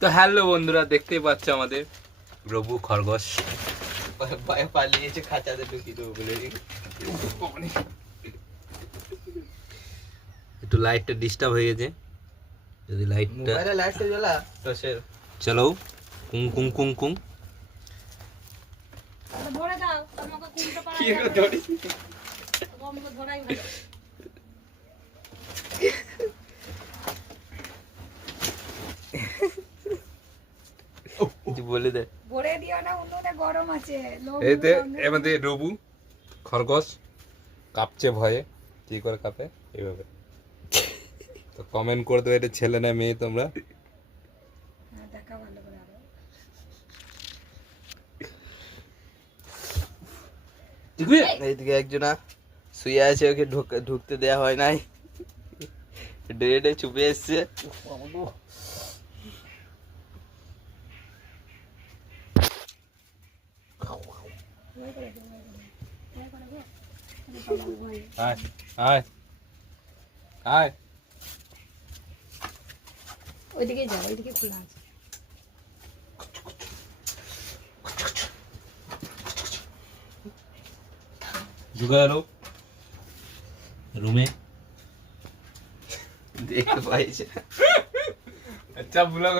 তো হ্যালো বন্ধুরা, দেখতেই পাচ্ছ আমাদের রবু খরগোশ পালিয়েছে, খাঁচাতে ঢুকিয়ে দেবো বলে। একটু লাইটটা ডিস্টার্ব হয়ে গেছে, যদি লাইটটা লাইটটা জ্বলা তো সে চলো কুং কুং কুং কুং। ধরে দাও, আমাকে কুমটা পাড়া কি করে ধরি? আমাকে ধরাই ভালো। বলে দে। ভরে দিও না, উনুনে গরম আছে। এইতে আমাদের রবু খরগোশ কাঁপছে ভয়ে। কি করে কাঁপে? এইভাবে। তো কমেন্ট করে দেবে এটা ছেলে না মেয়ে তোমরা। হ্যাঁ, দেখা ভালো করে আরো। এইদিকে একজনা শুয়ে আছে, ওকে ঢুকতে দেয়া হয় নাই, ডেটে চুপে এসছে। আয় আয় আয়। ওইদিকে যাও, ওইদিকে খোলা আছে। ঢুকে গেল রুমে। দেখতে পাইছে। আচ্ছা বুলা